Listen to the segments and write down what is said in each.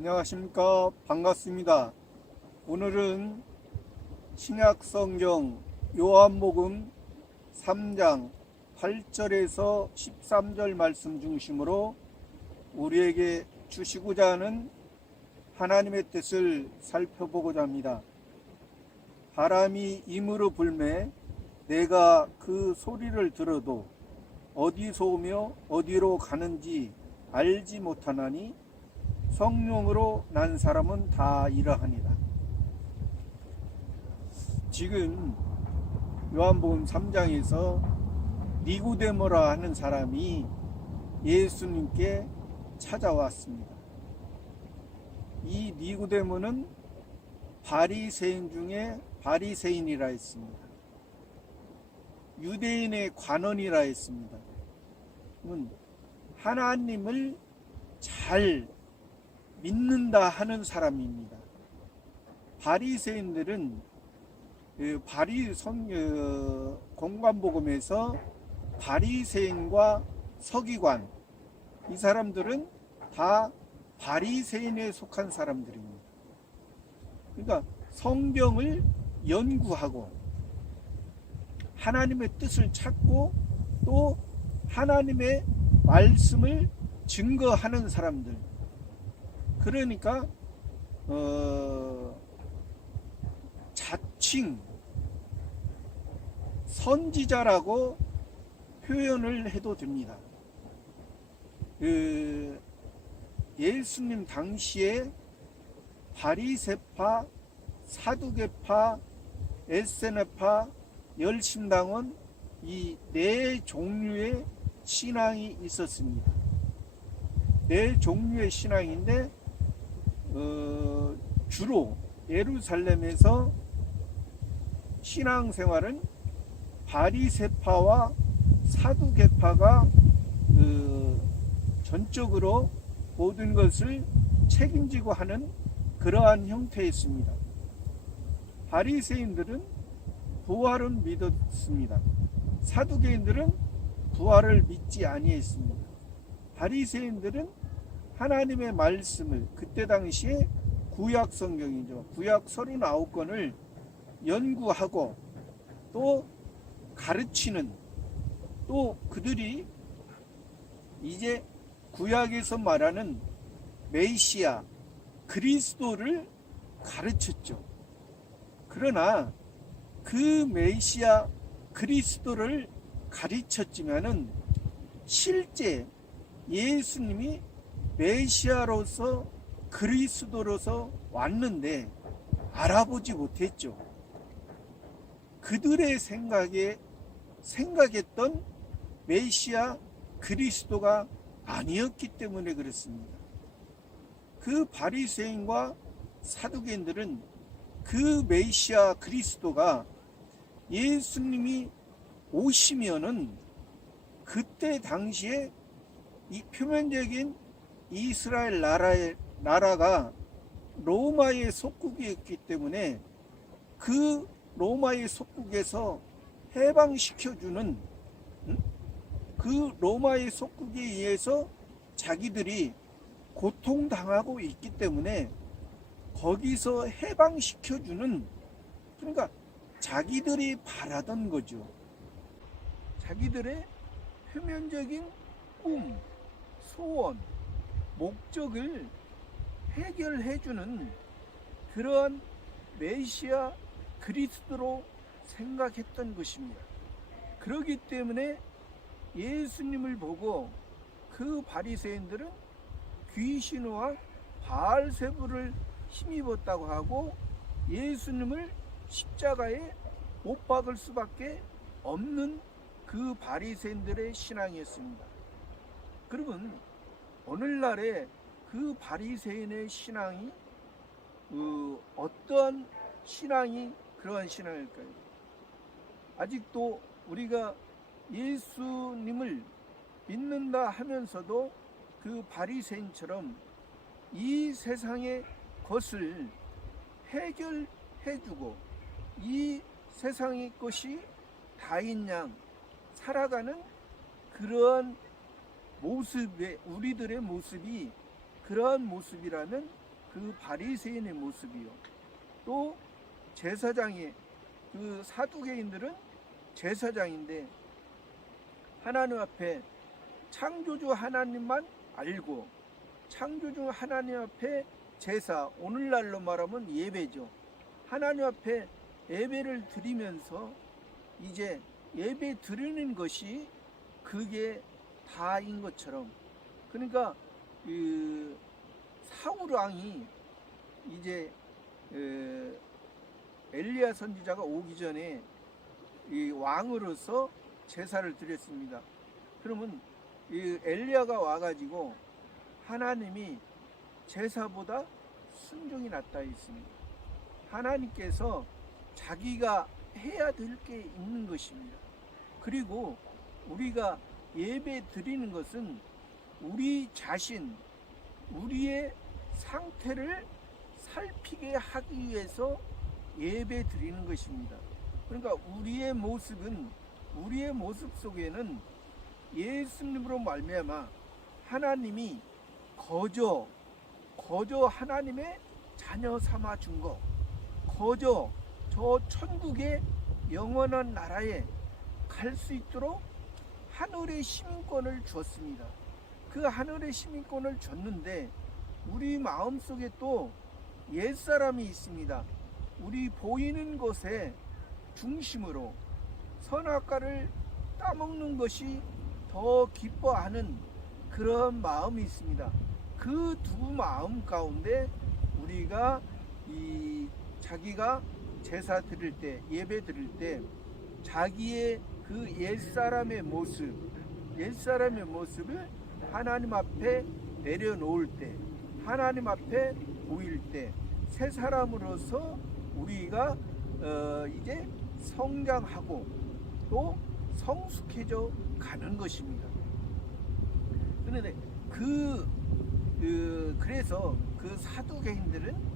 안녕하십니까. 반갑습니다. 오늘은 신약성경 요한복음 3장 8절에서 13절 말씀 중심으로 우리에게 주시고자 하는 하나님의 뜻을 살펴보고자 합니다. 바람이 임으로 불매 내가 그 소리를 들어도 어디서 오며 어디로 가는지 알지 못하나니 성령으로 난 사람은 다 이러하니라. 지금 요한복음 3장에서 니고데모라 하는 사람이 예수님께 찾아왔습니다. 이 니고데모는 바리새인 중에 바리새인이라 했습니다. 유대인의 관원이라 했습니다. 하나님을 잘 믿는다 하는 사람입니다. 바리새인들은 공관복음에서 바리새인과 서기관, 이 사람들은 다 바리새인에 속한 사람들입니다. 그러니까 성경을 연구하고 하나님의 뜻을 찾고 또 하나님의 말씀을 증거하는 사람들. 그러니까 자칭 선지자라고 표현을 해도 됩니다. 예수님 당시에 바리새파, 사두개파, 에세네파, 열심당원 이 네 종류의 신앙이 있었습니다. 네 종류의 신앙인데 주로 예루살렘에서 신앙생활은 바리새파와 사두개파가 전적으로 모든 것을 책임지고 하는 그러한 형태였습니다. 바리새인들은 부활은 믿었습니다. 사두개인들은 부활을 믿지 아니했습니다. 바리새인들은 하나님의 말씀을 그때 당시에 구약 성경이죠. 구약 39권을 연구하고 또 가르치는, 또 그들이 이제 구약에서 말하는 메시아 그리스도를 가르쳤죠. 그러나 그 메시아 그리스도를 가르쳤지만은 실제 예수님이 메시아로서 그리스도로서 왔는데 알아보지 못했죠. 그들의 생각했던 메시아 그리스도가 아니었기 때문에 그렇습니다. 그 바리새인과 사두개인들은 그 메시아 그리스도가 예수님이 오시면은 그때 당시에 이 표면적인 이스라엘 나라가 로마의 속국이었기 때문에 그 로마의 속국에서 해방시켜주는, 그 로마의 속국에 의해서 자기들이 고통당하고 있기 때문에 거기서 해방시켜주는, 그러니까 자기들이 바라던 거죠. 자기들의 표면적인 꿈, 소원, 목적을 해결해주는 그러한 메시아 그리스도로 생각했던 것입니다. 그렇기 때문에 예수님을 보고 그 바리새인들은 귀신과 바알세불을 힘입었다고 하고 예수님을 십자가에 못 박을 수밖에 없는 그 바리새인들의 신앙이었습니다. 그러면 오늘날의 그 바리새인의 신앙이 어떠한 신앙이 그러한 신앙일까요? 아직도 우리가 예수님을 믿는다 하면서도 그 바리새인처럼 이 세상의 것을 해결해주고 이 세상의 것이 다인 양 살아가는 그러한 모습에, 우리들의 모습이 그러한 모습이라면 그 바리새인의 모습이요. 또 제사장의 그 사두개인들은 제사장인데 하나님 앞에 창조주 하나님만 알고 창조주 하나님 앞에 제사, 오늘날로 말하면 예배죠. 하나님 앞에 예배를 드리면서 이제 예배 드리는 것이 그게 다인 것처럼, 그러니까 그 사울 왕이 이제 엘리야 선지자가 오기 전에 이 왕으로서 제사를 드렸습니다. 그러면 이 엘리야가 와가지고 하나님이 제사보다 순종이 낫다 했습니다. 하나님께서 자기가 해야 될 게 있는 것입니다. 그리고 우리가 예배 드리는 것은 우리 자신, 우리의 상태를 살피게 하기 위해서 예배 드리는 것입니다. 그러니까 우리의 모습은, 우리의 모습 속에는 예수님으로 말미암아 하나님이 거저 하나님의 자녀 삼아 준 것, 거저 저 천국의 영원한 나라에 갈 수 있도록 하늘의 시민권을 주었습니다. 그 하늘의 시민권을 줬는데 우리 마음속에 또 옛사람이 있습니다. 우리 보이는 것에 중심으로 선악과를 따먹는 것이 더 기뻐하는 그런 마음이 있습니다. 그 두 마음 가운데 우리가 자기가 제사 드릴 때, 예배 드릴 때 자기의 그 옛사람의 모습을 하나님 앞에 내려놓을 때, 하나님 앞에 보일 때 새 사람으로서 우리가 이제 성장하고 또 성숙해져 가는 것입니다. 그런데 그래서 그 사두개인들은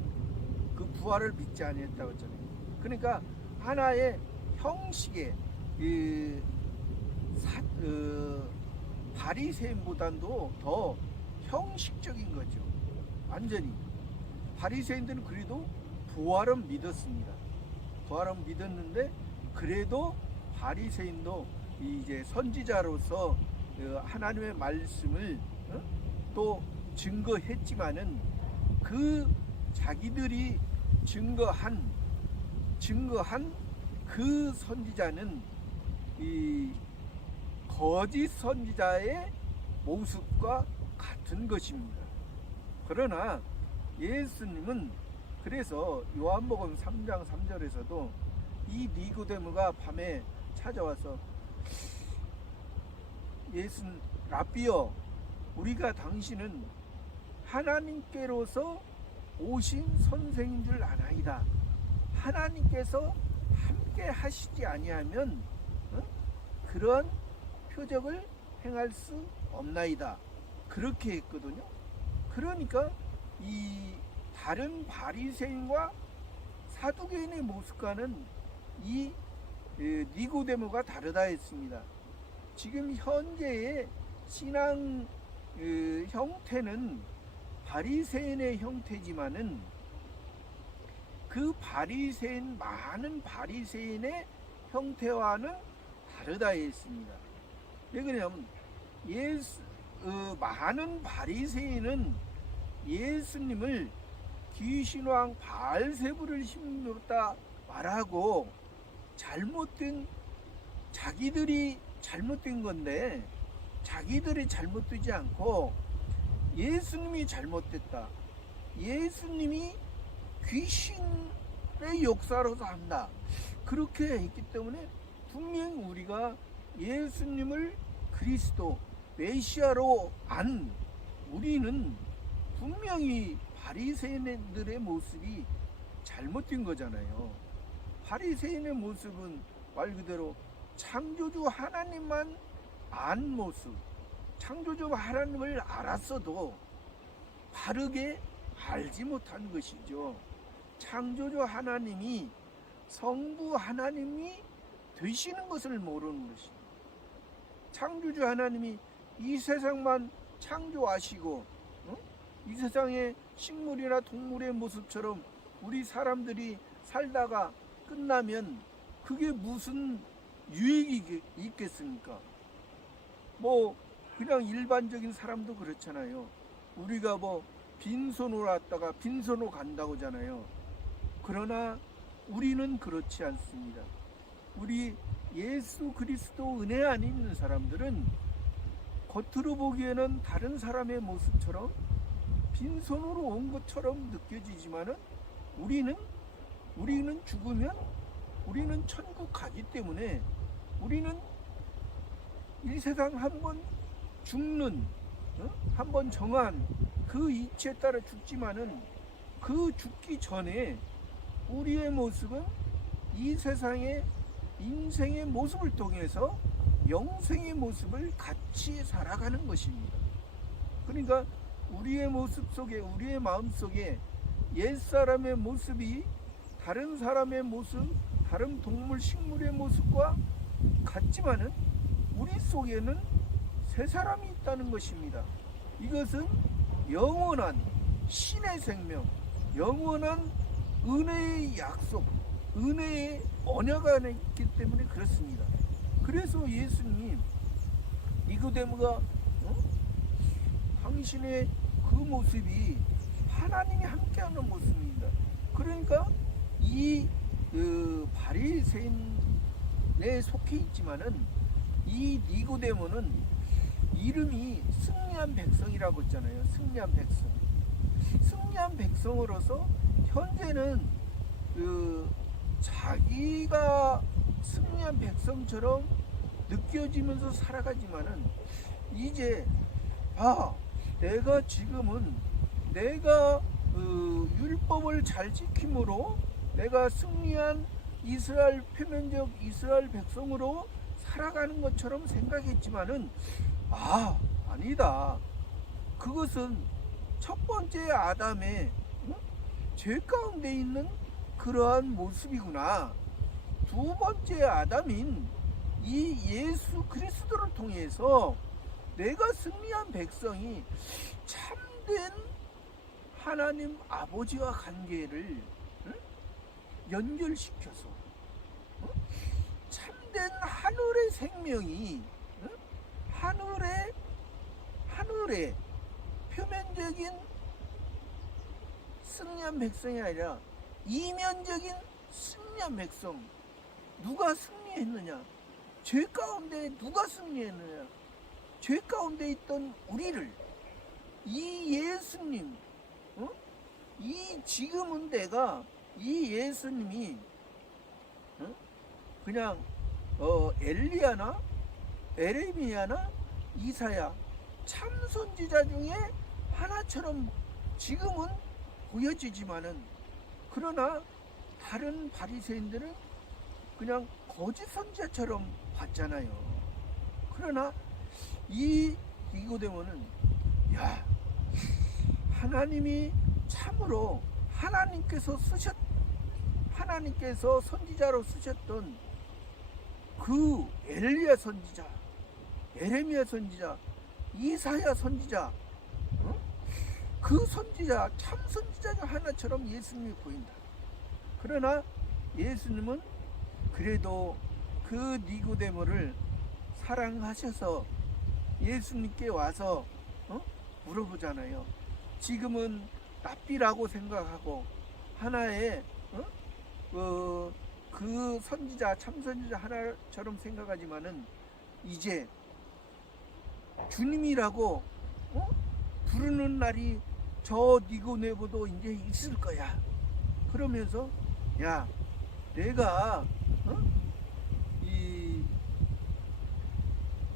그 부활을 믿지 아니했다고 했잖아요. 그러니까 하나의 형식의 바리새인보다도 더 형식적인 거죠. 완전히 바리새인들은 그래도 부활은 믿었습니다. 부활은 믿었는데 그래도 바리새인도 이제 선지자로서 하나님의 말씀을 또 증거했지만은 그 자기들이 증거한 그 선지자는 이 거짓 선지자의 모습과 같은 것입니다. 그러나 예수님은 그래서 요한복음 3장 3절에서도 이 니고데모가 밤에 찾아와서 라비여, 우리가 당신은 하나님께로서 오신 선생인 줄 아나이다. 하나님께서 함께 하시지 아니하면 그런 표적을 행할 수 없나이다. 그렇게 했거든요. 그러니까 이 다른 바리새인과 사두개인의 모습과는 이 니고데모가 다르다 했습니다. 지금 현재의 신앙 형태는 바리새인의 형태지만은 그 많은 바리새인의 형태와는 다르다 했습니다. 왜 그러냐면 많은 바리새인은 예수님을 귀신왕 바알세불을 심었다 말하고 자기들이 잘못된 건데 자기들이 잘못되지 않고 예수님이 잘못됐다. 예수님이 귀신의 역사로서 한다. 그렇게 했기 때문에 분명히 우리가 예수님을 그리스도 메시아로 안 우리는 분명히 바리새인들의 모습이 잘못된 거잖아요. 바리새인의 모습은 말 그대로 창조주 하나님만 안 모습, 창조주 하나님을 알았어도 바르게 알지 못한 것이죠. 창조주 하나님이 성부 하나님이 되시는 것을 모르는 것입니다. 창조주 하나님이 이 세상만 창조하시고 이 세상의 식물이나 동물의 모습처럼 우리 사람들이 살다가 끝나면 그게 무슨 유익이 있겠습니까? 뭐 그냥 일반적인 사람도 그렇잖아요. 우리가 뭐 빈손으로 왔다가 빈손으로 간다고 하잖아요. 그러나 우리는 그렇지 않습니다. 우리 예수 그리스도 은혜 안에 있는 사람들은 겉으로 보기에는 다른 사람의 모습처럼 빈손으로 온 것처럼 느껴지지만은 우리는 죽으면 우리는 천국 가기 때문에 우리는 이 세상 한번 죽는 한번 정한 그 이치에 따라 죽지만은 그 죽기 전에 우리의 모습은 이 세상의 인생의 모습을 통해서 영생의 모습을 같이 살아가는 것입니다. 그러니까 우리의 모습 속에 우리의 마음 속에 옛사람의 모습이 다른 사람의 모습, 다른 동물 식물의 모습과 같지만은 우리 속에는 새 사람이 있다는 것입니다. 이것은 영원한 신의 생명, 영원한 은혜의 약속, 은혜의 언약 안에 있기 때문에 그렇습니다. 그래서 예수님 니고데모가 당신의 그 모습이 하나님이 함께하는 모습입니다. 그러니까 이 바리새인에 속해 있지만은 이 니고데모는 이름이 승리한 백성이라고 했잖아요. 승리한 백성. 승리한 백성으로서 현재는 자기가 승리한 백성처럼 느껴지면서 살아가지만은 이제 내가 지금은 내가 율법을 잘 지킴으로 내가 승리한 이스라엘 표면적 이스라엘 백성으로 살아가는 것처럼 생각했지만은 아니다. 그것은 첫 번째 아담의 죄 가운데 있는 그러한 모습이구나. 두 번째 아담인 이 예수 그리스도를 통해서 내가 승리한 백성이 참된 하나님 아버지와 관계를 연결시켜서 참된 하늘의 생명이 하늘의 표면적인 승리한 백성이 아니라 이면적인 승리한 백성. 누가 승리했느냐? 죄 가운데 누가 승리했느냐? 죄 가운데 있던 우리를 이 예수님, 이 지금은 내가 이 예수님이 그냥 엘리야나 에레미야나 이사야 참 선지자 중에 하나처럼 지금은 보여지지만은 그러나 다른 바리새인들은 그냥 거짓 선지자처럼 봤잖아요. 그러나 이 니고데모는 하나님이 참으로 하나님께서 선지자로 쓰셨던 그 엘리야 선지자, 에레미야 선지자, 이사야 선지자, 그 선지자, 참 선지자 중 하나처럼 예수님이 보인다. 그러나 예수님은 그래도 그 니고데모를 사랑하셔서 예수님께 와서 물어보잖아요. 지금은 랍비라고 생각하고 하나의 그 선지자, 참 선지자 하나처럼 생각하지만은 이제 주님이라고 부르는 날이 저 니고데모도 이제 있을 거야. 그러면서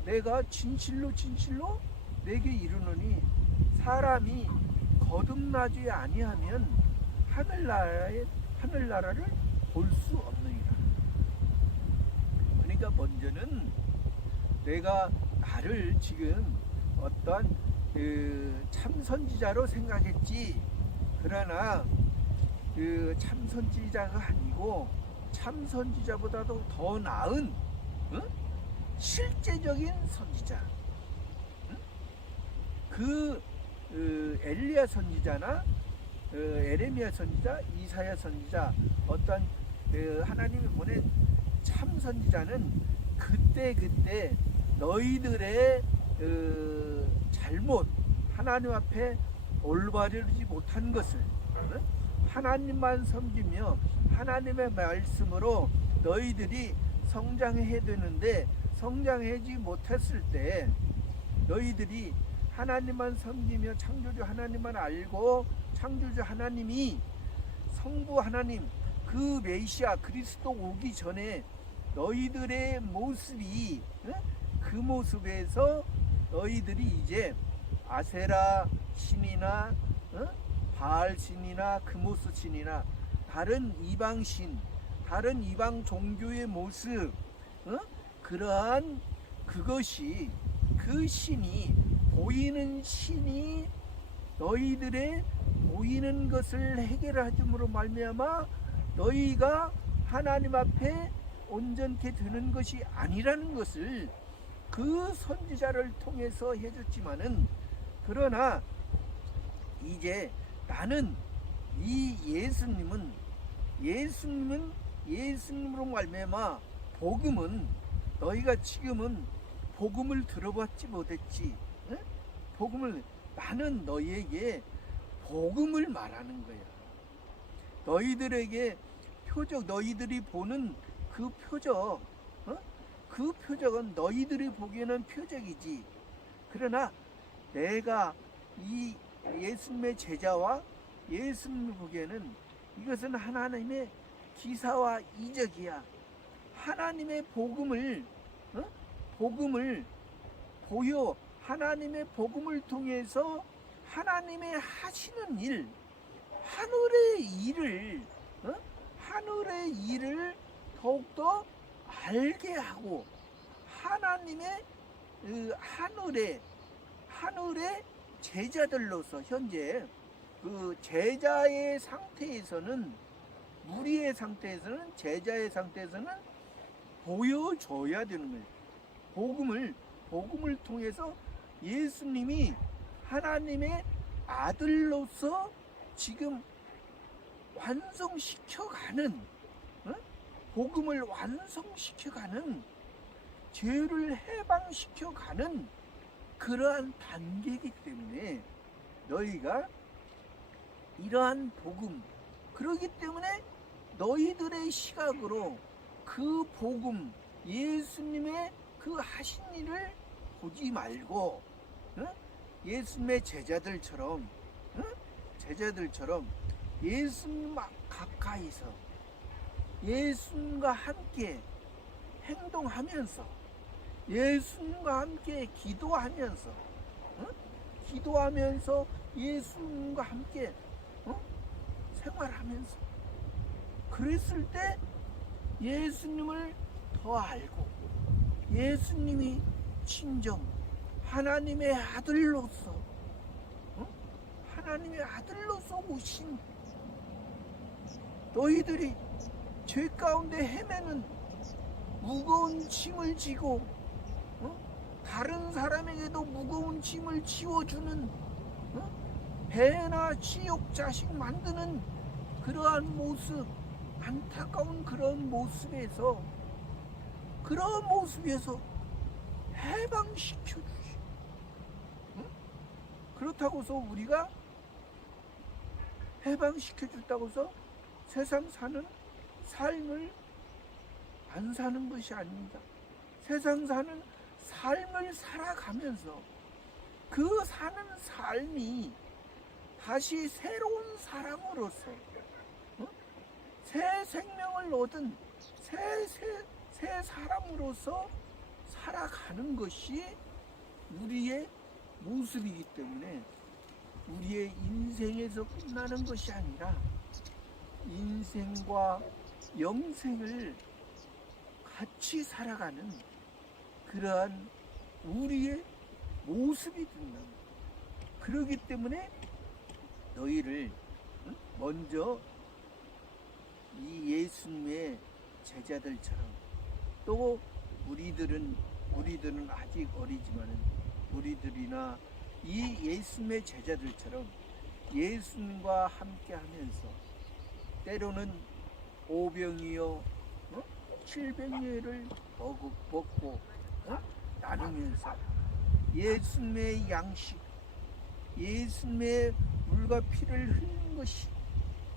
내가 진실로 내게 이르노니 사람이 거듭나지 아니하면 하늘나라를 볼 수 없느니라. 그러니까 먼저는 내가 나를 지금 어떤 참 선지자로 생각했지. 그러나 그 참 선지자가 아니고 참 선지자보다도 더 나은 실제적인 선지자, 그 엘리야 선지자나 에레미야 선지자, 이사야 선지자, 어떤 하나님이 보낸 참 선지자는 그때 너희들의 잘못, 하나님 앞에 올바르지 못한 것을 하나님만 섬기며 하나님의 말씀으로 너희들이 성장해야 되는데 성장하지 못했을 때, 너희들이 하나님만 섬기며 창조주 하나님만 알고 창조주 하나님이 성부 하나님 그 메시아 그리스도 오기 전에 너희들의 모습이 그 모습에서 너희들이 이제 아세라 신이나 바알 신이나 금오스 신이나 다른 이방 신, 다른 이방 종교의 모습, 그러한 그것이 그 신이 보이는 신이 너희들의 보이는 것을 해결하줌으로 말미암아 너희가 하나님 앞에 온전케 되는 것이 아니라는 것을 그 선지자를 통해서 해줬지만은, 그러나 이제 나는 이 예수님으로 말미암아 복음은 너희가 지금은 복음을 들어봤지 못했지. 나는 너희에게 복음을 말하는 거야. 너희들에게 표적, 너희들이 보는 그 표적, 그 표적은 너희들이 보기에는 표적이지. 그러나 내가 이 예수님의 제자와 예수님을 보기에는 이것은 하나님의 기사와 이적이야. 하나님의 복음을 보여 하나님의 복음을 통해서 하나님의 하시는 일, 하늘의 일을 더욱더 알게 하고 하나님의 하늘의 제자들로서 현재 그 제자의 상태에서는, 무리의 상태에서는, 제자의 상태에서는 보여줘야 되는 거예요. 복음을 통해서 예수님이 하나님의 아들로서 지금 완성시켜가는, 복음을 완성시켜가는, 죄를 해방시켜가는 그러한 단계이기 때문에 너희가 이러한 복음, 그러기 때문에 너희들의 시각으로 그 복음, 예수님의 그 하신 일을 보지 말고 예수님의 제자들처럼 예수님 가까이서 예수님과 함께 행동하면서 예수님과 함께 기도하면서 예수님과 함께 생활하면서, 그랬을 때 예수님을 더 알고 예수님이 진정 하나님의 아들로서 오신, 너희들이 죄 가운데 헤매는 무거운 짐을 지고 다른 사람에게도 무거운 짐을 지워주는, 배나 지옥 자식 만드는 그러한 모습, 안타까운 그런 모습에서 해방시켜 주시. 그렇다고서 우리가 해방시켜 줬다고서 세상 사는 삶을 안 사는 것이 아닙니다. 세상 사는 삶을 살아가면서 그 사는 삶이 다시 새로운 사람으로서 새 생명을 얻은 새 사람으로서 살아가는 것이 우리의 모습이기 때문에 우리의 인생에서 끝나는 것이 아니라 인생과 영생을 같이 살아가는 그러한 우리의 모습이 된다. 그렇기 때문에 너희를 먼저 이 예수님의 제자들처럼, 또 우리들은 아직 어리지만은 우리들이나 이 예수님의 제자들처럼 예수님과 함께 하면서 때로는 오병이어 700여를 먹고 나누면서 예수님의 양식, 예수님의 물과 피를 흘린 것이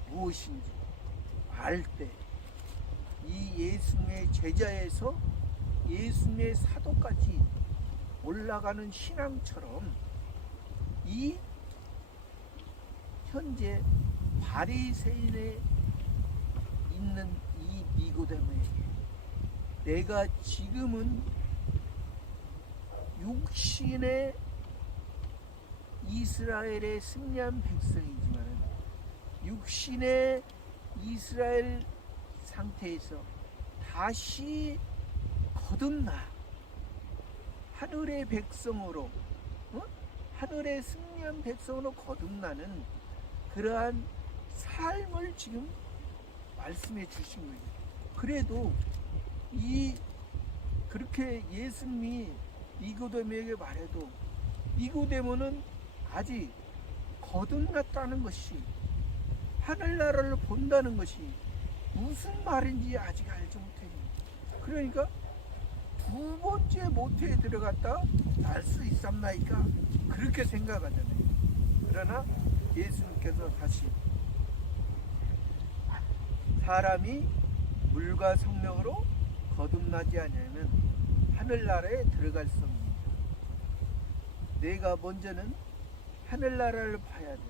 무엇인지 알 때 이 예수님의 제자에서 예수님의 사도까지 올라가는 신앙처럼 이 현재 바리새인에 있는 이 니고데모에게 내가 지금은 육신의 이스라엘의 승리한 백성이지만 육신의 이스라엘 상태에서 다시 거듭나 하늘의 백성으로 하늘의 승리한 백성으로 거듭나는 그러한 삶을 지금 말씀해 주신 거예요. 그래도 그렇게 예수님이 니고데모에게 말해도 니고데모는 아직 거듭났다는 것이 하늘나라를 본다는 것이 무슨 말인지 아직 알지 못해요. 그러니까 두 번째 모태에 들어갔다 알 수 있었나이까 그렇게 생각하잖아요. 그러나 예수님께서 다시 사람이 물과 성령으로 거듭나지 않으면 하늘나라에 들어갈 수 없습니다. 내가 먼저는 하늘나라를 봐야 돼.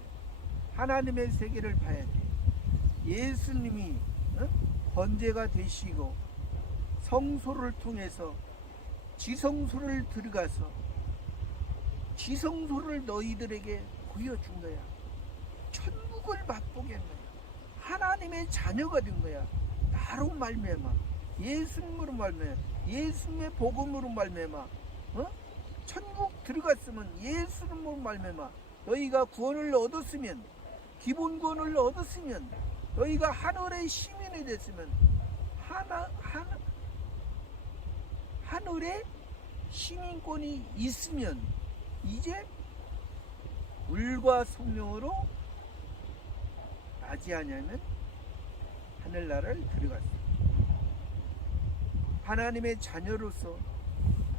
하나님의 세계를 봐야 돼. 예수님이 번제가 되시고 성소를 통해서 지성소를 들어가서 지성소를 너희들에게 보여준 거야. 천국을 맛보게 한 거야. 하나님의 자녀가 된 거야. 나로 말미암아 예수님으로 말미암아 예수님의 복음으로 말미암아 천국 들어갔으면 예수님으로 말미암아 너희가 구원을 얻었으면 기본 구원을 얻었으면 너희가 하늘의 시민이 됐으면 하늘의 시민권이 있으면 이제 물과 성령으로 나지 않으면 하늘나라를 들어갔어. 하나님의 자녀로서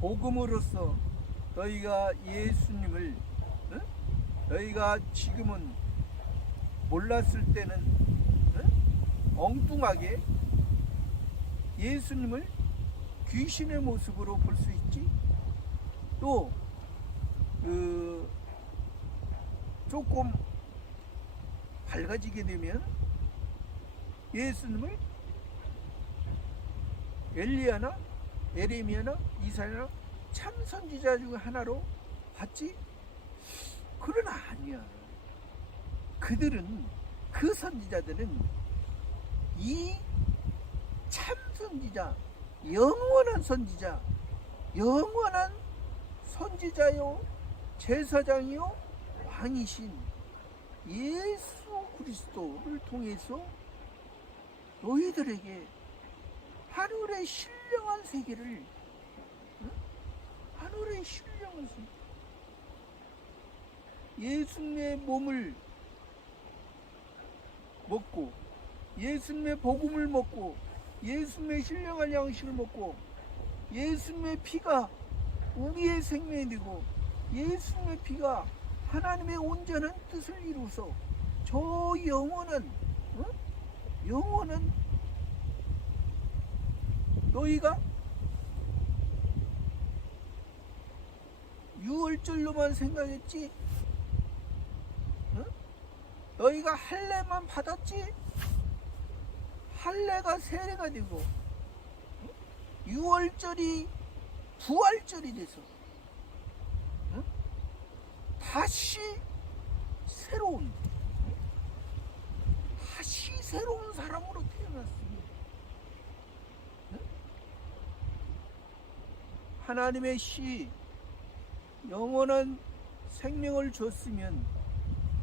복음으로서 너희가 예수님을 너희가 지금은 몰랐을 때는 엉뚱하게 예수님을 귀신의 모습으로 볼 수 있지. 또 조금 밝아지게 되면 예수님을 엘리야나 에레미야나 이사야나 참 선지자 중 하나로 봤지? 그러나 아니야. 그 선지자들은 이 참 선지자, 영원한 선지자, 영원한 선지자요 제사장이요 왕이신 예수 그리스도를 통해서 너희들에게 하늘의 신령한 세계를 하늘의 신령한 세계 예수님의 몸을 먹고 예수님의 복음을 먹고 예수님의 신령한 양식을 먹고 예수님의 피가 우리의 생명이 되고 예수님의 피가 하나님의 온전한 뜻을 이루어서 저 영원한 너희가 유월절로만 생각했지? 너희가 할례만 받았지? 할례가 세례가 되고 유월절이 부활절이 돼서 다시 새로운 사람으로 태어났습니다. 하나님의 씨 영원한 생명을 줬으면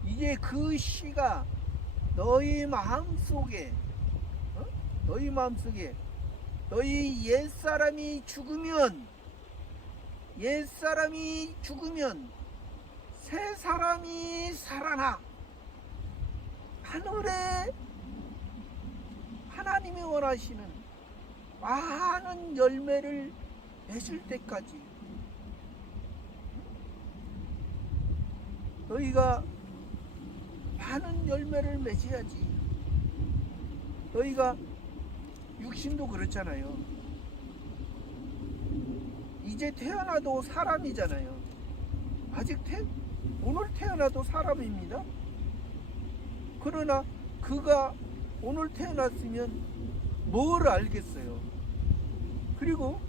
이제 그 씨가 너희 마음속에 너희 옛사람이 죽으면 새 사람이 살아나 하늘에 하나님이 원하시는 많은 열매를 맺을 때까지 너희가 많은 열매를 맺어야지. 너희가 육신도 그렇잖아요. 이제 태어나도 사람이잖아요. 아직 오늘 태어나도 사람입니다. 그러나 그가 오늘 태어났으면 뭘 알겠어요. 그리고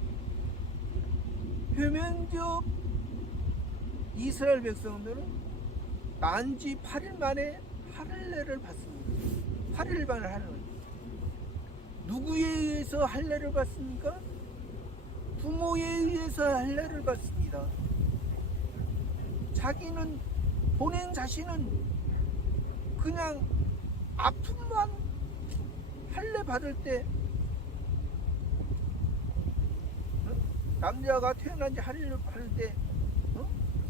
표면적 이스라엘 백성들은 난지 8일 만에 할례를 받습니다. 8일 만에 할례. 누구에 의해서 할례를 받습니까? 부모에 의해서 할례를 받습니다. 자기는 본인 자신은 그냥 아픔만 할례 받을 때 남자가 태어난 지 할례 받을 때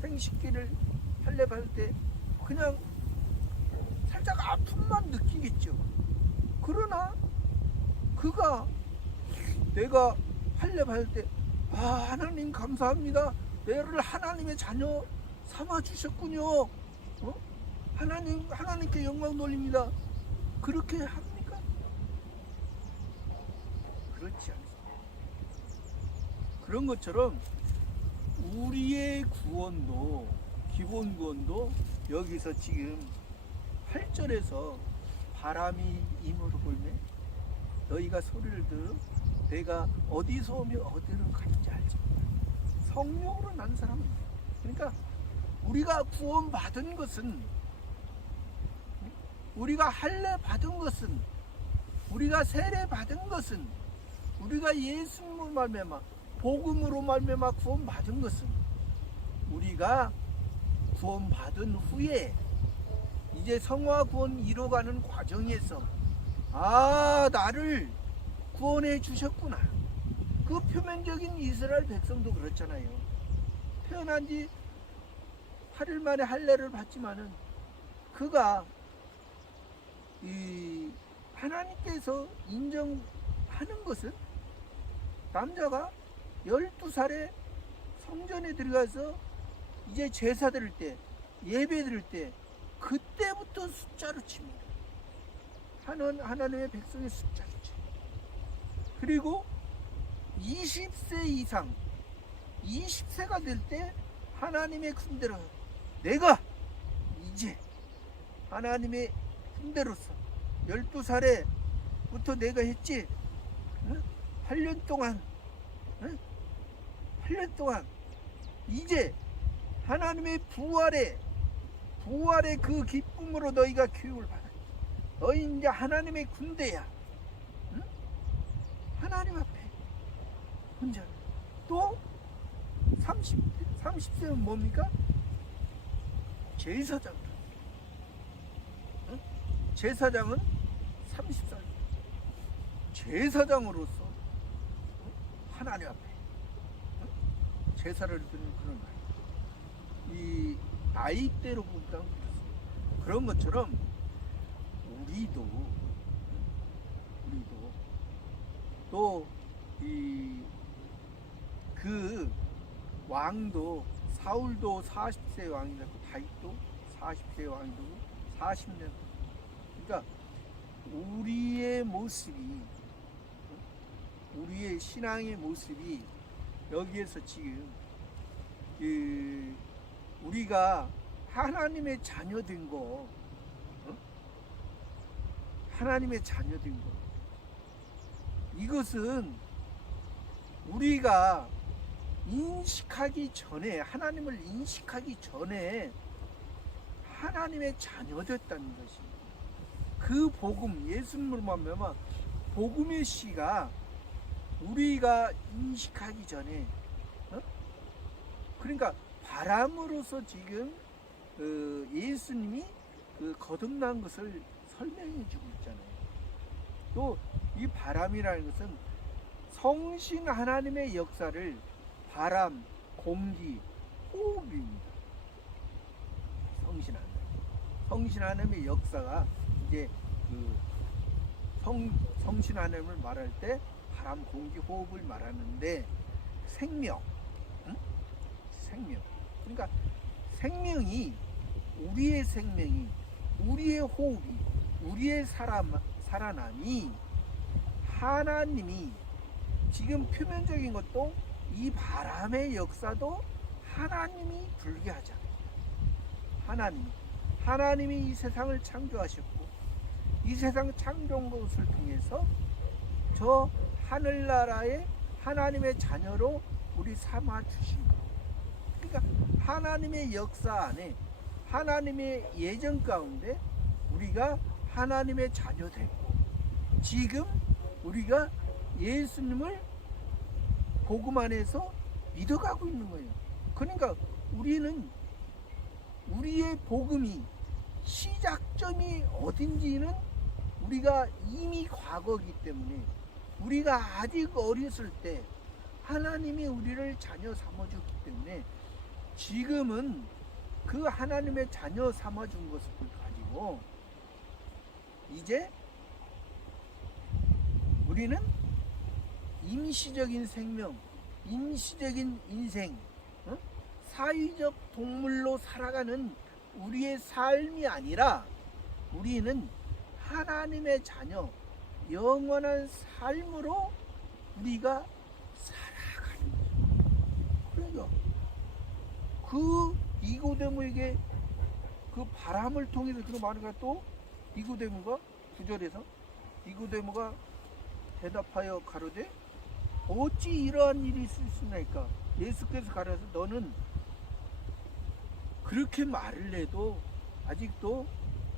생식기를 할례 받을 때 그냥 살짝 아픔만 느끼겠죠. 그러나 그가 내가 할례 받을 때 하나님 감사합니다. 내를 하나님의 자녀 삼아 주셨군요. 하나님께 영광 돌립니다. 그렇게 합니까? 그렇지 않습니다. 그런 것처럼 우리의 구원도, 기본 구원도 여기서 지금 8절에서 바람이 임으로 불매 너희가 소리를 들어 내가 어디서 오며 어디로 가는지 알지 못하라. 성령으로 난 사람입니다. 그러니까 우리가 구원받은 것은, 우리가 할례 받은 것은, 우리가 세례 받은 것은, 우리가 예수님으로 말미암아 복음으로 말미암아 구원받은 것은, 우리가 구원받은 후에 이제 성화 구원 이뤄가는 과정에서 나를 구원해 주셨구나. 그 표면적인 이스라엘 백성도 그렇잖아요. 태어난 지 8일 만에 할례를 받지만은 그가 하나님께서 인정하는 것은 남자가 12살에 성전에 들어가서 이제 제사 드릴 때, 예배 드릴 때 그때부터 숫자로 칩니다. 하나님의 백성의 숫자로 칩니다. 그리고 20세 이상, 20세가 될 때 하나님의 군대로 내가 이제 하나님의 군대로서 12살에부터 내가 했지, 8년 동안 8년 동안 이제 하나님의 부활의 그 기쁨으로 너희가 교육을 받아. 너희 이제 하나님의 군대야. 하나님 앞에 혼자. 또 30세는 뭡니까? 제사장. 제사장은 30살. 제사장으로서 하나님 앞에 제사를 드리는 그런 말. 이 나이대로 본다면 그렇습니다. 그런 것처럼 우리도 또 그 왕도 사울도 40세 왕이 됐고 다윗도 40세 왕이 되고 40년. 그러니까 우리의 모습이, 우리의 신앙의 모습이 여기에서 지금 우리가 하나님의 자녀된 거, 하나님의 자녀된 거, 이것은 우리가 인식하기 전에, 하나님을 인식하기 전에 하나님의 자녀됐다는 것이, 그 복음, 예수님을 말미암아 복음의 씨가 우리가 인식하기 전에, 그러니까 바람으로서 지금 예수님이 그 거듭난 것을 설명해 주고 있잖아요. 또 이 바람이라는 것은 성신 하나님의 역사를 바람, 공기, 호흡입니다. 성신 하나님의 역사가 이제 그 성신 하나님을 말할 때 바람, 공기, 호흡을 말하는데 생명, 응? 생명. 그러니까 생명이 우리의 생명이 우리의 호흡이 우리의 살아남이 하나님이 지금 표면적인 것도 이 바람의 역사도 하나님이 불게 하잖아요. 하나님이 이 세상을 창조하셨고 이 세상 창조한 것을 통해서 저 하늘나라의 하나님의 자녀로 우리 삼아 주신 거예요. 그러니까 하나님의 역사 안에 하나님의 예정 가운데 우리가 하나님의 자녀 됐고 지금 우리가 예수님을 복음 안에서 믿어가고 있는 거예요. 그러니까 우리는 우리의 복음이 시작점이 어딘지는 우리가 이미 과거이기 때문에 우리가 아직 어렸을 때 하나님이 우리를 자녀 삼아줬기 때문에 지금은 그 하나님의 자녀 삼아준 것을 가지고 이제 우리는 임시적인 생명, 임시적인 인생, 사회적 동물로 살아가는 우리의 삶이 아니라 우리는 하나님의 자녀, 영원한 삶으로 우리가 살아가는 거예요. 그러니까 그 니고데모에게 그 바람을 통해서 그런 말을 또 니고데모가 9절에서 니고데모가 대답하여 가로되 어찌 이러한 일이 있을 수 있나이까. 예수께서 가라서 너는 그렇게 말을 해도 아직도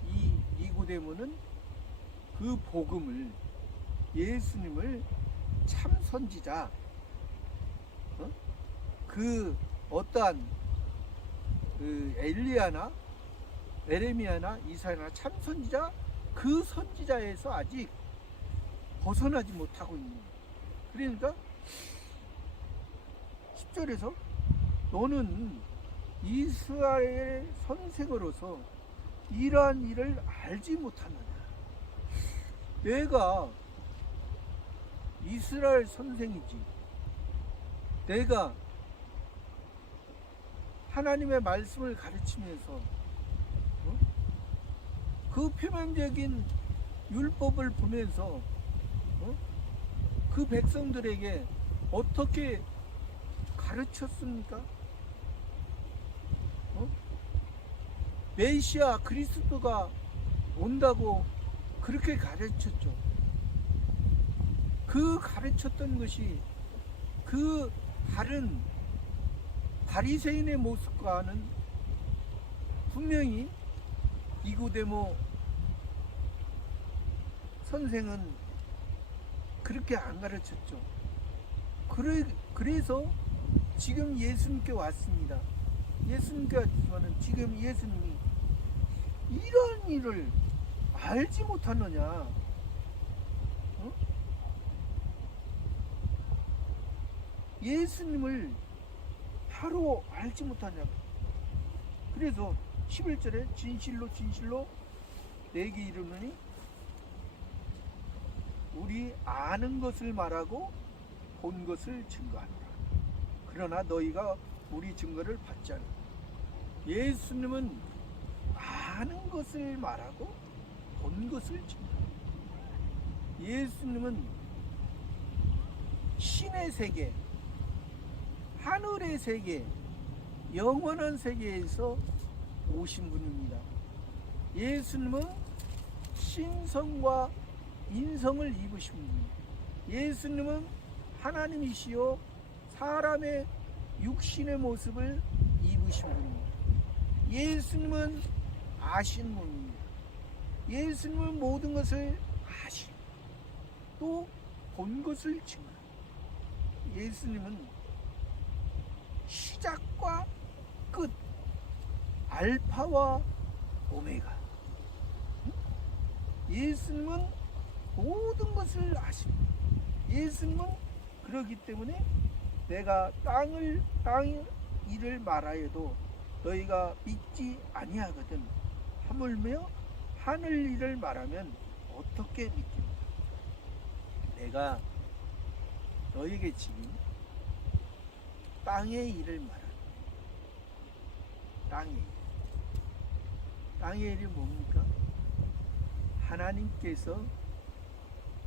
이 니고데모는 그 복음을 예수님을 참 선지자 그 어떠한 그 엘리야나 에레미야나 이사야나 참 선지자 그 선지자에서 아직 벗어나지 못하고 있는 거예요. 그러니까 10절에서 너는 이스라엘 선생으로서 이러한 일을 알지 못하느냐. 내가 이스라엘 선생이지. 내가 하나님의 말씀을 가르치면서 그 표면적인 율법을 보면서 그 백성들에게 어떻게 가르쳤습니까? 메시아 그리스도가 온다고 그렇게 가르쳤죠. 그 가르쳤던 것이 그 다른 바리새인의 모습과는 분명히 니고데모 선생은 그렇게 안 가르쳤죠. 그래서 지금 예수님께 왔습니다. 예수님께 왔지만은 지금 예수님이 이런 일을 알지 못하느냐? 어? 예수님을 바로 알지 못하냐? 그래서 11절에 진실로 진실로 내게 이르노니 우리 아는 것을 말하고 본 것을 증거하노라. 그러나 너희가 우리 증거를 받지 않아. 예수님은 아는 것을 말하고 본 것을 증거합니다. 예수님은 신의 세계, 하늘의 세계, 영원한 세계에서 오신 분입니다. 예수님은 신성과 인성을 입으신 분입니다. 예수님은 하나님이시요 사람의 육신의 모습을 입으신 분입니다. 예수님은 아신 분입니다. 예수님은 모든 것을 아시고 또 본 것을 증거합니다. 예수님은 시작과 끝, 알파와 오메가. 예수님은 모든 것을 아십니다. 예수님은 그러기 때문에 내가 땅 일을 말하여도 너희가 믿지 아니하거든 하물며 하늘 일을 말하면 어떻게 믿겠느냐. 내가 너에게 지금 땅의 일을 말하는 땅의 일. 땅의 일이 뭡니까? 하나님께서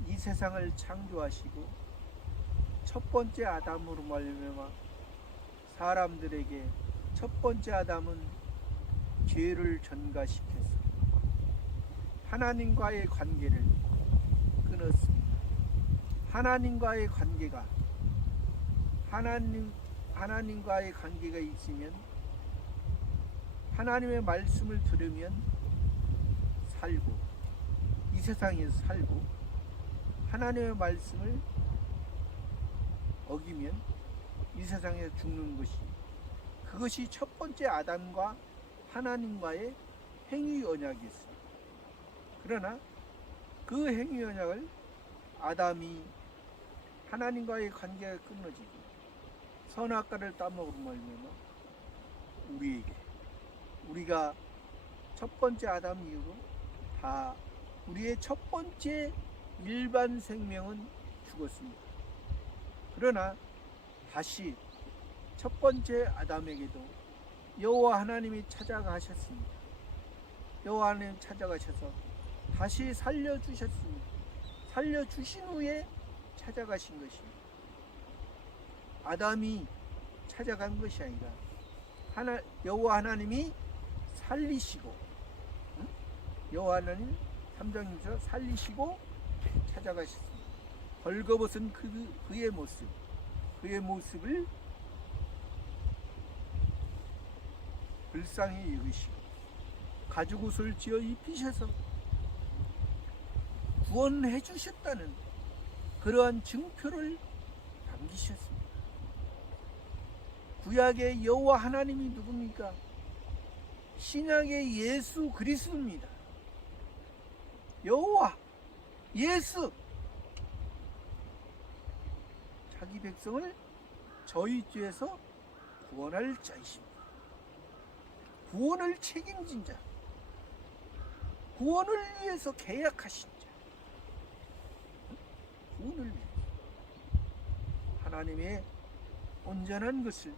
이 세상을 창조하시고 첫 번째 아담으로 말미암아 사람들에게 첫 번째 아담은 죄를 전가시켜서 하나님과의 관계를 끊었습니다. 하나님과의 관계가 하나님과의 관계가 있으면 하나님의 말씀을 들으면 살고 이 세상에서 살고 하나님의 말씀을 어기면 이 세상에서 죽는 것이 그것이 첫 번째 아담과 하나님과의 행위 언약이었습니다. 그러나 그 행위 언약을 아담이 하나님과의 관계가 끊어지고 선악과를 따먹으로 말미암아 우리가 첫 번째 아담 이후로 다 우리의 첫 번째 일반 생명은 죽었습니다. 그러나 다시 첫 번째 아담에게도 여호와 하나님이 찾아가셨습니다. 여호와 하나님 찾아가셔서 다시 살려주셨습니다. 살려주신 후에 찾아가신 것입니다. 아담이 찾아간 것이 아니라 여호와 하나님이 살리시고 여호와 하나님 3장에서 살리시고 찾아가셨습니다. 벌거벗은 그의 모습을 불쌍히 여기시고 가죽옷을 지어 입히셔서 구원해 주셨다는 그러한 증표를 남기셨습니다. 구약의 여호와 하나님이 누굽니까? 신약의 예수 그리스도입니다. 여호와 예수 자기 백성을 저희 죄에서 구원할 자이십니다. 구원을 책임진 자, 구원을 위해서 계약하신 자, 구원을 위해서 하나님의 온전한 것을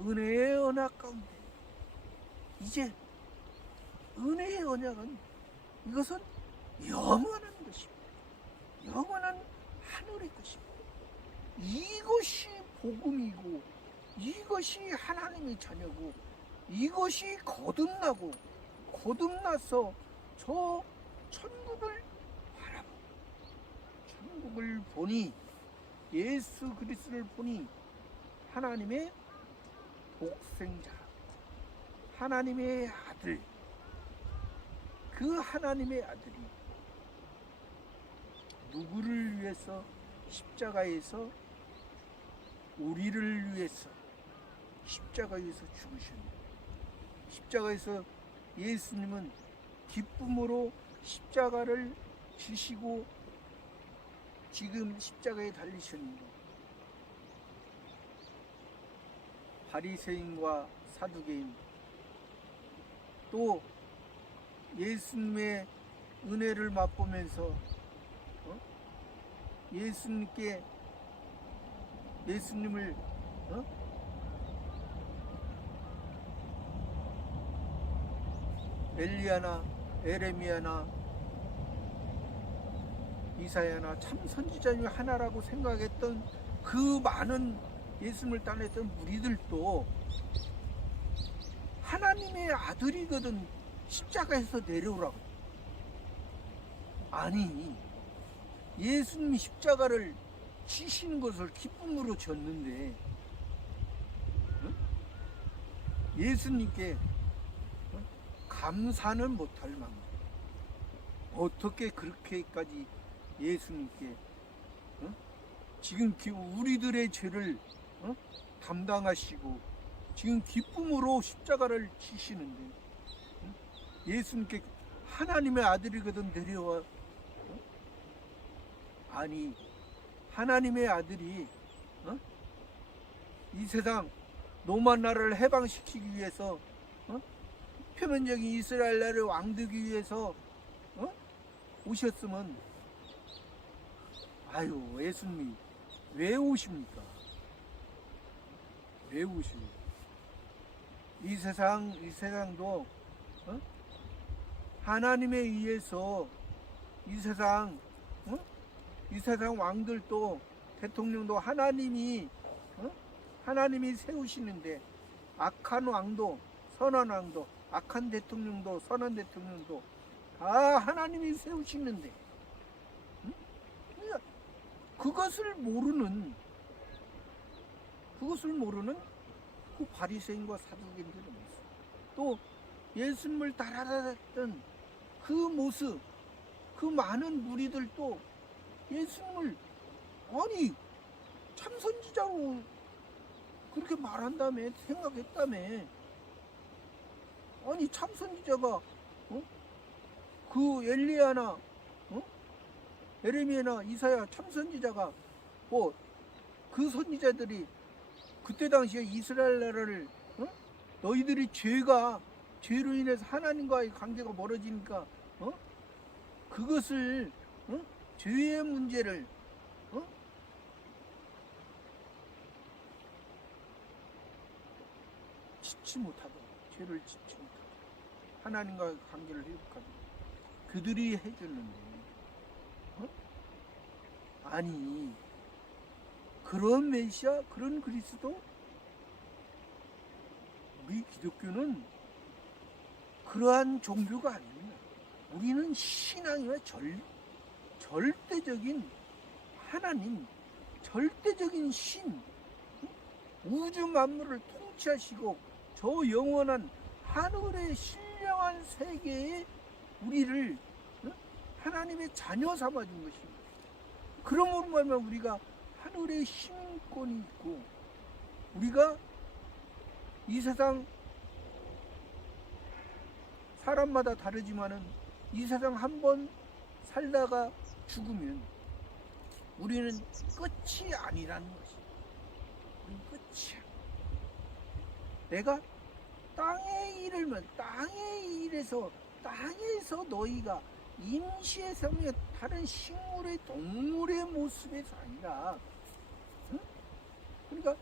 은혜의 언약 가운데 이제 은혜의 언약은 이것은 영원한 것입니다. 영원한 하늘의 것입니다. 이것이 복음이고 이것이 하나님의 자녀고 이것이 거듭나서 저 천국을 바라보고 천국을 보니 예수 그리스도를 보니 하나님의 독생자 하나님의 아들 그 하나님의 아들이 누구를 위해서 십자가에서 우리를 위해서 십자가에서 죽으셨는데 십자가에서 예수님은 기쁨으로 십자가를 지시고 지금 십자가에 달리셨는데 바리새인과 사두개인 또 예수님의 은혜를 맛보면서 예수님을 엘리야나 에레미야나 이사야나 참 선지자 중 하나라고 생각했던 그 많은 예수님을 따랐던 무리들도 하나님의 아들이거든 십자가에서 내려오라고. 아니 예수님이 십자가를 지시는 것을 기쁨으로 졌는데 예수님께 감사는 못할 만큼 어떻게 그렇게까지 예수님께 지금 우리들의 죄를 담당하시고 지금 기쁨으로 십자가를 지시는데 예수님께 하나님의 아들이거든 내려와. 아니 하나님의 아들이 이 세상 로마 나라를 해방시키기 위해서, 표면적인 이스라엘 나라를 왕되기 위해서 오셨으면, 아유, 예수님이 왜 오십니까? 왜 오시오? 이 세상도 하나님에 의해서 이 세상 왕들도 대통령도 하나님이 세우시는데, 악한 왕도 선한 왕도, 악한 대통령도 선한 대통령도 다 하나님이 세우시는데, 그것을 모르는 그 바리새인과 사두개인들은 있어. 또 예수님을 따라다녔던 그 모습, 그 많은 무리들도 예수님을 아니 참선지자로 그렇게 말한다며, 생각했다며. 아니 참선지자가 그 엘리야나 에레미야나 이사야 참선지자가 그 선지자들이 그때 당시에 이스라엘 나라를 너희들이 죄로 인해서 하나님과의 관계가 멀어지니까 그것을 죄의 문제를 짓지 못하도록, 죄를 짓지 못하도록, 하나님과의 관계를 회복하도록 그들이 해주는데, 아니 그런 메시아, 그런 그리스도, 우리 기독교는 그러한 종교가 아닙니다. 우리는 신앙이나 절대적인 하나님, 절대적인 신, 우주 만물을 통치하시고 저 영원한 하늘의 신령한 세계에 우리를 하나님의 자녀 삼아준 것입니다. 그러므로 말미암아 우리가 하늘의 시민권이 있고, 우리가 이 세상 사람마다 다르지만은 이 세상 한 번 살다가 죽으면 우리는 끝이 아니라는 것이. 우리는 끝이야. 내가 땅의 일에서 너희가 임시에서 다른 식물의 동물의 모습에서 아니라, 그러니까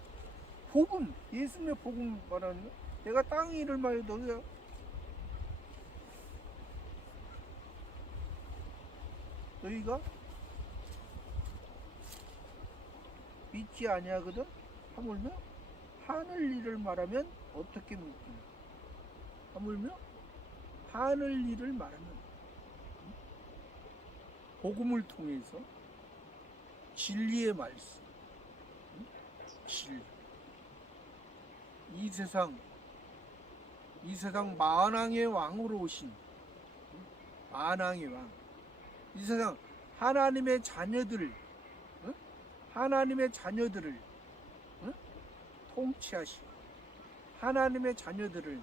복음, 예수님의 복음 말하는 거, 내가 땅의 일을 말해 너희가 믿지 아니하거든. 하물며 하늘 일을 말하면 어떻게 믿냐? 하물며 하늘 일을 말하면 복음을 통해서 진리의 말씀, 진리. 이 세상 만왕의 왕으로 오신 만왕의 왕, 이 세상 하나님의 자녀들을 통치하시고 하나님의 자녀들을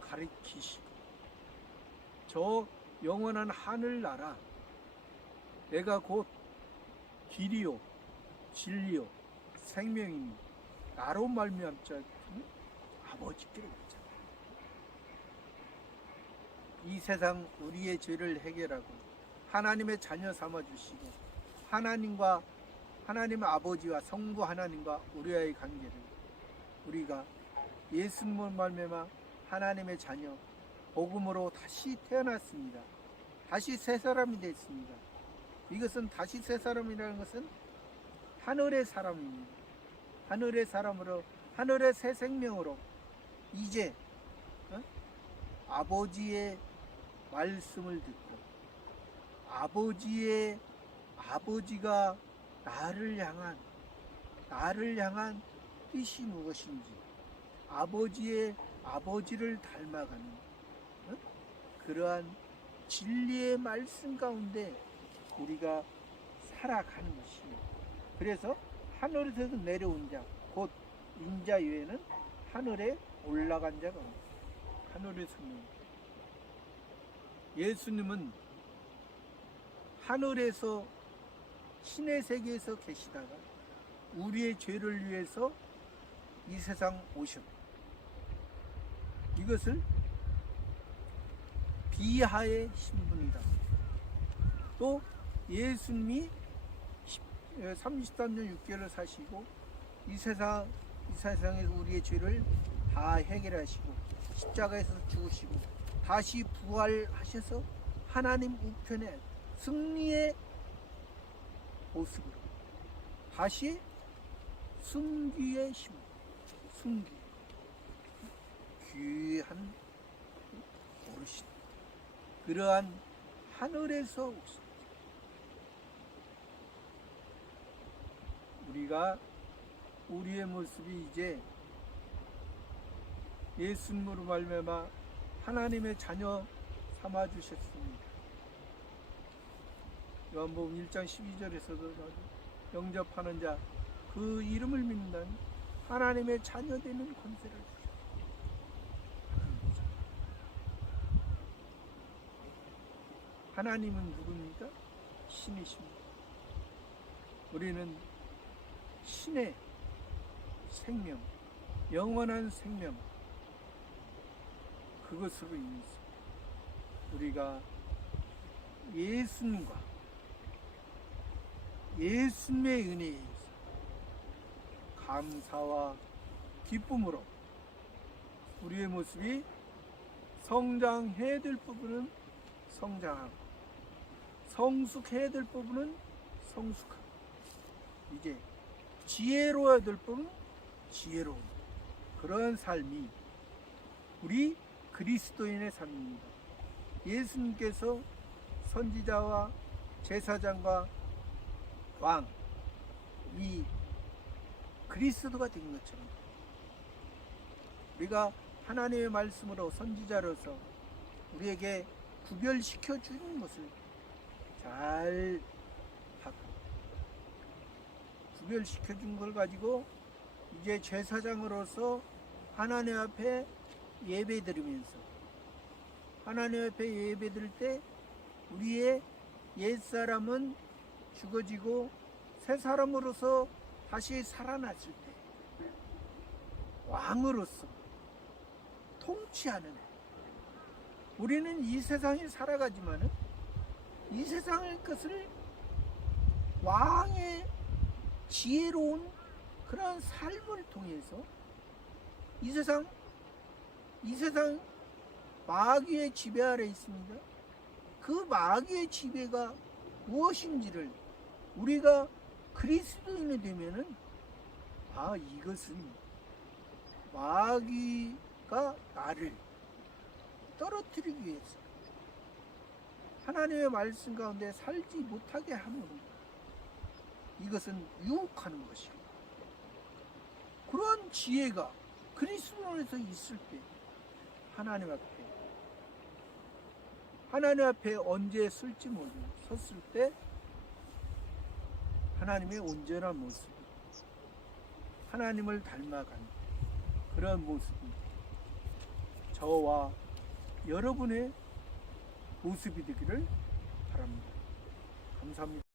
가리키시고, 저 영원한 하늘나라, 내가 곧 길이요 진리요 생명이니 나로 말미암자 아버지께로 가자. 이 세상 우리의 죄를 해결하고 하나님의 자녀 삼아주시고, 하나님 아버지와 성부 하나님과 우리와의 관계를, 우리가 예수님을 말미암아 하나님의 자녀, 복음으로 다시 태어났습니다. 다시 새 사람이 됐습니다. 이것은 다시 새 사람이라는 것은 하늘의 사람입니다. 하늘의 사람으로, 하늘의 새 생명으로 이제 아버지의 말씀을 듣고, 아버지가 나를 향한 뜻이 무엇인지, 아버지를 닮아가는 그러한 진리의 말씀 가운데 우리가 살아가는 것입니다. 그래서 하늘에서 내려온 자, 곧 인자 외에는 하늘에 올라간 자가 없다. 하늘에서는 예수님은 하늘에서 신의 세계에서 계시다가 우리의 죄를 위해서 이 세상 오셨다. 이것을 비하의 신분이다. 또 예수님이 33년 6개월을 사시고 이 세상에서 우리의 죄를 다 해결하시고 십자가에서 죽으시고 다시 부활하셔서 하나님 우편에 승리의 모습으로 다시 승기의 힘, 승기, 귀한 어르신, 그러한 하늘에서 오신 우리가 우리의 모습이 이제 예수님으로 말미암아 하나님의 자녀 삼아 주셨습니다. 요한복음 1장 12절에서도 영접하는 자 그 이름을 믿는 하나님의 자녀 되는 권세를 주셨습니다. 하나님은 누굽니까? 신이십니다. 우리는 신의 생명, 영원한 생명, 그것으로 인해서 우리가 예수님과 예수님의 은혜에 의해서 감사와 기쁨으로 우리의 모습이 성장해야 될 부분은 성장하고 성숙해야 될 부분은 성숙하고 이제 지혜로워야 될 부분은 지혜로운 그런 삶이 우리 그리스도인의 삶입니다. 예수님께서 선지자와 제사장과 왕, 이 그리스도가 된 것처럼 우리가 하나님의 말씀으로 선지자로서 우리에게 구별시켜 주는 것을 잘 하고 구별시켜 준 걸 가지고 이제 제사장으로서 하나님 앞에 예배드리면서 하나님 앞에 예배드릴 때 우리의 옛사람은 죽어지고 새 사람으로서 다시 살아났을 때 왕으로서 통치하는 우리는 이 세상에 살아가지만은 이 세상의 것을 왕의 지혜로운 그런 삶을 통해서 이 세상 마귀의 지배 아래 있습니다. 그 마귀의 지배가 무엇인지를 우리가 그리스도인이 되면은 이것은 마귀가 나를 떨어뜨리기 위해서 하나님의 말씀 가운데 살지 못하게 함으로 이것은 유혹하는 것이고 그런 지혜가 그리스도 안에서 있을 때 하나님 앞에 언제 쓸지 모르고 섰을 때 하나님의 온전한 모습, 하나님을 닮아가는 그런 모습이 저와 여러분의 모습이 되기를 바랍니다. 감사합니다.